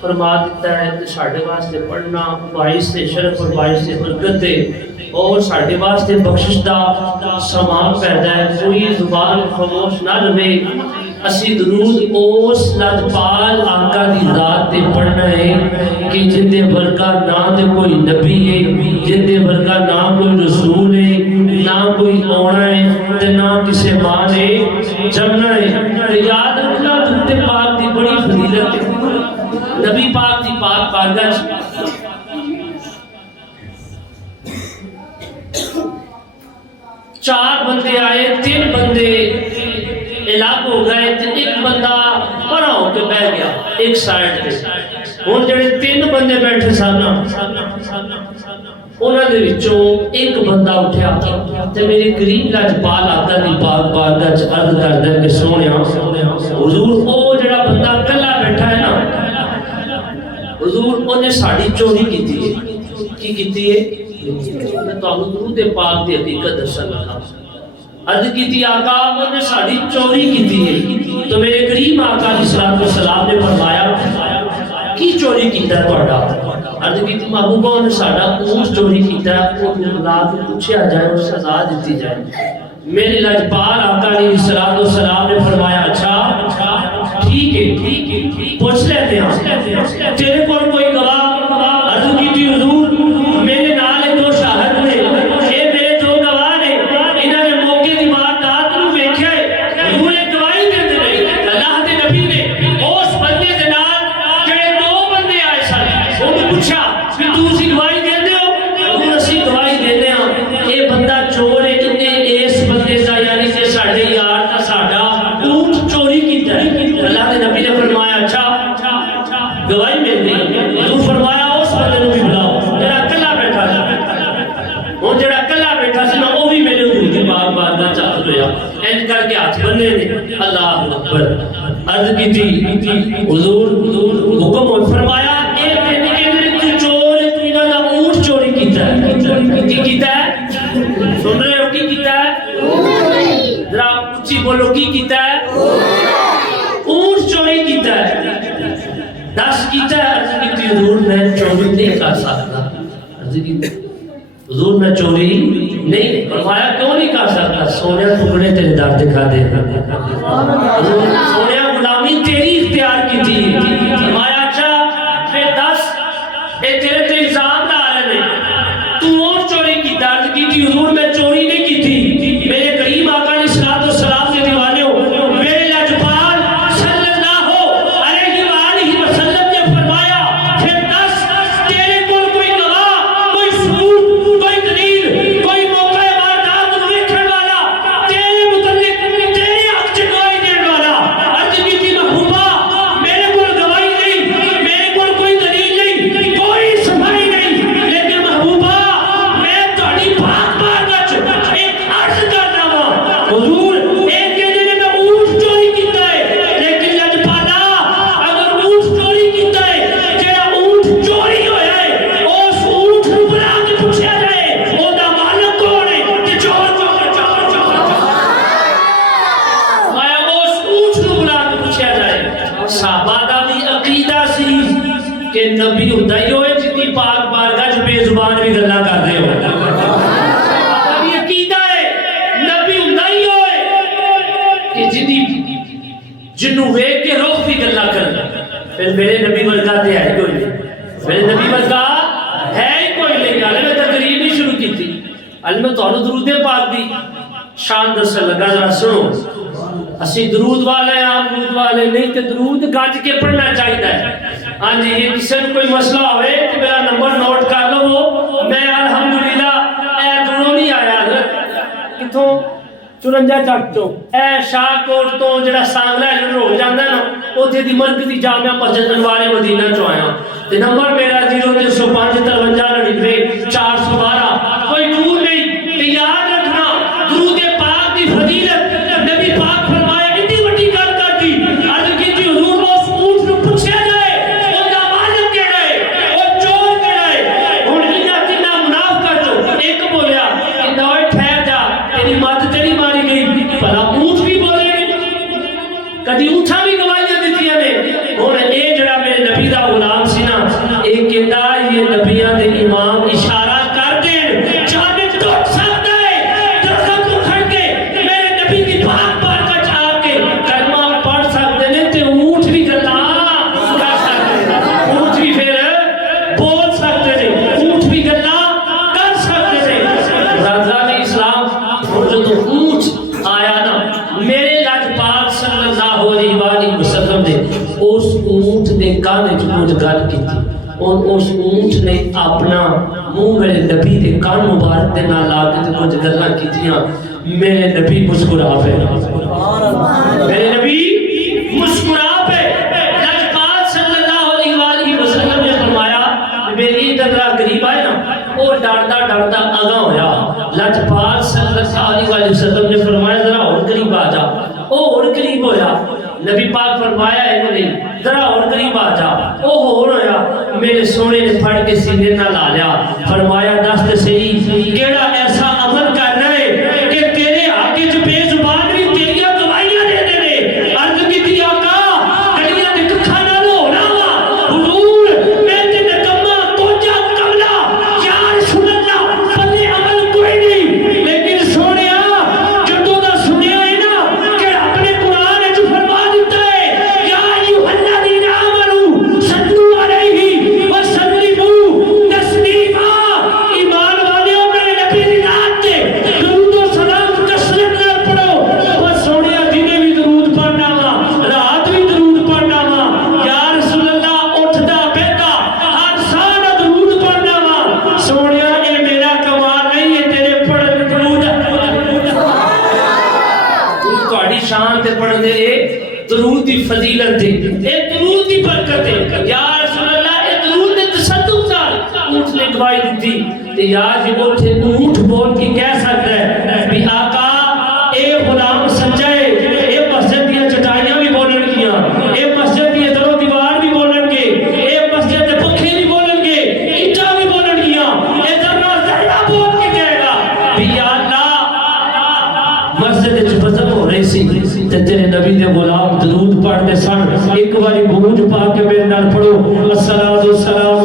فرما دیتا ہے کہ ساڑھے واسطے پڑھنا باعث شرف اور باعث برکت ہے اور ساڑھے واسطے بخشش دا سامان پیدا ہے. کوئی زبان خاموش نہ رہے. اسی درود اس لجپال آقا دی ذات تے پڑھنا ہے کہ جن دے ورگا نہ تے کوئی نبی ہے، جن دے ورگا نہ کوئی رسول ہے، نہ کوئی آنا ہے تے نہ کسے ماں نے جمنا ہے. یاد رکھنا درود پاک دی بڑی فضیلت ہے. نبی پاک دی پاک بارگاہ چار بندے آئے، تین بندے الگ ہو گئے، ایک بندہ پرا ہو کے بیٹھ گیا ایک سائیڈ پہ. ہن جڑے تین بندے بیٹھے سن انہاں دے وچوں ایک بندہ اٹھیا تے میرے قریب لجپال آقا دی پاک بارگاہ چ عرض کردا ہے کہ سونیا حضور او جڑا بندہ کلا بیٹھا ہے نا حضور انہیں ساڑی چوری کیتی ہے. کی کیتی ہے؟ میں تو آپ درود پاک دی حقیقت دسن لگا. عرض کیتی آقا انہیں ساڑی چوری کیتی ہے. تو میرے کریم آقا علیہ السلام نے فرمایا کی چوری کیتا ہے تہاڈا؟ عرض کیتی محبوبہ انہیں ساڑا اونٹ چوری کیتا ہے. وہ بلا کے پوچھا جائے اور سزا دیتی جائے. میرے لجپال آقا علیہ السلام نے فرمایا اچھا ٹھیک ہے پوچھ لیتے ہیں تیرے کول کوئی گواہ؟ عرض کیتی حضور میرے نال دو شاہد نے، اے میرے دو گواہ نے، انہاں نے موقع دی واردات نوں ویکھیا ہے. حضور گواہی دیندے نہیں. اللہ دے نبی نے اس بندے دے نال جڑے دو بندے آئے سن انہوں پوچھا کہ تسی گواہی دیندے ہو؟ حضور اسی گواہی دیندے ہاں. اے بندہ چور ہے، انہیں اس بندے دا یعنی کہ ساڈے یار دا ساڈا اونٹ چوری کیتا ہے. اللہ دے نبی نے فرمایا اچھا گواہی مل گئی. حضور فرمایا اس بندے نوں بھی بلاؤ جڑا کلا بیٹھا سی. ہن جڑا کلا بیٹھا سی نا او بھی میرے حضور دی پاک بارگاہ چ حاضر ہویا. انج کر کے ہاتھ بننے نے اللہ اکبر. عرض کیتی حضور حکم ہو فرمایا اے تے نکل چور تو انہاں دا اونٹ چوری کیتا ہے. کی کیتا ہے؟ سن رہے ہو کی کیتا ہے؟ ذرا اونچی بولو کی کیتا ہے؟ اونٹ چوری کیتا ہے. دس کیتا ہے. عرض کیتی حضور میں چوری نہیں کر سکتا. عرض کیتی حضور میں چوری نہیں. فرمایا کیوں نہیں کر سکتا؟ سونیا ٹکڑے تیرے در دکھا دے. سونیا غلامی تیری اختیار کی تھی. فرمایا اچھا پھر دس اے تیرے تے الزام لا رہے نے تو اونٹ چوری کیتا. عرض کیتی حضور میں چوری نہیں کی تھی. میرے کریم آقا علیہ السلام کے دیوانے ہو میرے لجپال صلی اللہ علیہ وآلہ وسلم نے فرمایا پھر دس تیرے کول کوئی گواہ، کوئی ثبوت، کوئی دلیل، کوئی موقع واردات ویکھن والا تیرے متعلق تیرے حق چ گواہی دین والا. عرض کیتی محبوبہ میرے کول گواہی نہیں، میرے کول کوئی دلیل نہیں، کوئی صفائی نہیں، لیکن محبوبہ میں تہاڈی پاک بارگاہ چ ایک عرض کرنا وا. حضور ایک کہندے نے میں اونٹ چوری کیتا ہے، لیکن لجپالا اگر اونٹ چوری کیتا ہے جڑا اونٹ چوری ہویا ہے اس اونٹ نوں بلا کے پوچھیا جائے او دا مالک کون ہے تے چور کون ہے. میں اس اونٹ نوں بلا کے پوچھیا جائے. صحابہ دا بھی عقیدہ سی کہ نبی ہوندا ہی ہوئے جدی پاک بارگاہ چ بے زبان بھی گلاں کردے ہو. صحابہ دی عقیدہ ہے نبی ہوندا ہی ہوئے کہ جدی جنوں ویکھ کے روح بھی گلاں کرن. پھر میرے نبی ورگا تے ہے کوئی نہیں. میرے نبی ورگا ہے ہی کوئی نہیں. گل میں تقریر نہیں شروع کیتی. ال میں تانوں درود پاک دی شان دسن لگا. ذرا سنو اسی درود والے ہیں، آپ درود والے نہیں تے درود گج کے پڑھنا چاہیے ہے. ہاں جی یہ کسی کوئی مسئلہ ہوئے تو میرا نمبر نوٹ کر لو. میں الحمدللہ اے دونوں نہیں آیا حضرت کتوں 54 چک تو اے شاہ کوٹ تو جڑا سانگلا جو ہو جاندا ہے نا اوتھے دی مرکزی جامعہ مسجد انوار مدینہ چوں آیا. تے نمبر میرا 0305 53 412. کوئی دور نہیں. تے یاد رکھنا درود پاک دی فضیلت نبی پاک فرمایا اتنی بڑی گل کر دی. عرض کیتی حضور اس اونٹ نوں پوچھیا جائے او دا مالک کیڑا ہے، او چور کیڑا ہے. ہن انہاں تیناں منافقت چوں ایک بولیا کہ دوئے ٹھہر جا تیری مت تیری ماری گئی. بھلا اونٹ بھی بولے کدی اونٹاں بھی گواہیاں دتیاں نے. ہن اے جڑا میرے نبی دا غلام ایک کہتا یہ نبیاں دے امام اشارہ کر دیں چاہنے ٹوٹ سکتا ہے درخت اکھڑ کے میرے نبی کی بات کا چھا کے کلمہ پڑھ سکتے ہیں تے اونٹ بھی گلا کر سکتے ہیں اونٹ بھی پھر بول سکتے ہیں اونٹ بھی گلا کر سکتے ہیں رضا علیہ السلام جو تو اونٹ آیا نا میرے لاجپال صلی اللہ علیہ وآلہ وسلم نے اس اونٹ نے کانے جو کچھ گل کی تھی اور اس اونٹ نے اپنا منہ میرے نبی دے کان مبارک دے نال لا کے کچھ گلاں کیتیاں میرے نبی مسکرا پے میرے نبی مسکرا پے لاجپال صلی اللہ علیہ وآلہ وسلم نے فرمایا میری ذرا قریب آئے نا وہ ڈرتا ڈرتا آگاہ ہویا لاجپال صلی اللہ علیہ وآلہ وسلم نے فرمایا ذرا اور قریب آ جا وہ اور قریب ہویا نبی پاک فرمایا ہے نہیں ذرا اور قریب آ جا وہ اور ہویا میرے سونے نے پھڑ کے سینے نہ لا لیا فرمایا دست صحیح کیڑا ایسا عمل کرنا ہے کہ تیرے آگے جو بے زبان بھی تیریاں گواہیاں دے دے دے عرض کی تھی آقا گلیاں دے ککھا نہ لو راوا حضور میں تے نکمہ توجہ کملا یا رسول اللہ پلے عمل کوئی نہیں لیکن سونیا جدو دا سنیا ہے نا کہ اپنے قرآن ہے جو فرما دیتا ہے یا ایوہ الذین آمنوا صلو علیہ وسلموا تسلیما ایمان والے میرے نبی دی ذات تے درود و سلام کثرت نال پڑھو وہ سونیا دنے بھی درود پڑھنا وا رات بھی درود پڑھنا وا یا رسول اللہ اٹھدا بیٹھا ہر سال درود پڑھنا وا سونیا اے میرا کمال نہیں ہے تیرے پڑھن درود تہاڈی شان تے پڑھن دے درود دی فضیلت ہے اے درود دی برکت ہے یا رسول اللہ اے درود دے تصدق نال اونٹ نے گواہی دیتی تے یا جی اٹھے اونٹ بول کے کہہ سکتا ہے بھی آقا اے غلام سچا ہے اے مسجد دی چٹائیاں بھی بولن گیاں اے مسجد دی در و دیوار بھی بولن گے اے مسجد دے پکھے بھی بولن گے اینٹاں بھی بولن گیاں اے ذرہ ذرہ بول کے کہے گا بھی یا اللہ مسجد وچ بزم ہو رہی سی تے تیرے نبی دے غلام درود پڑھتے سن ایک باری بوجھ پا کے میرے نال پڑھو الصلوۃ والسلام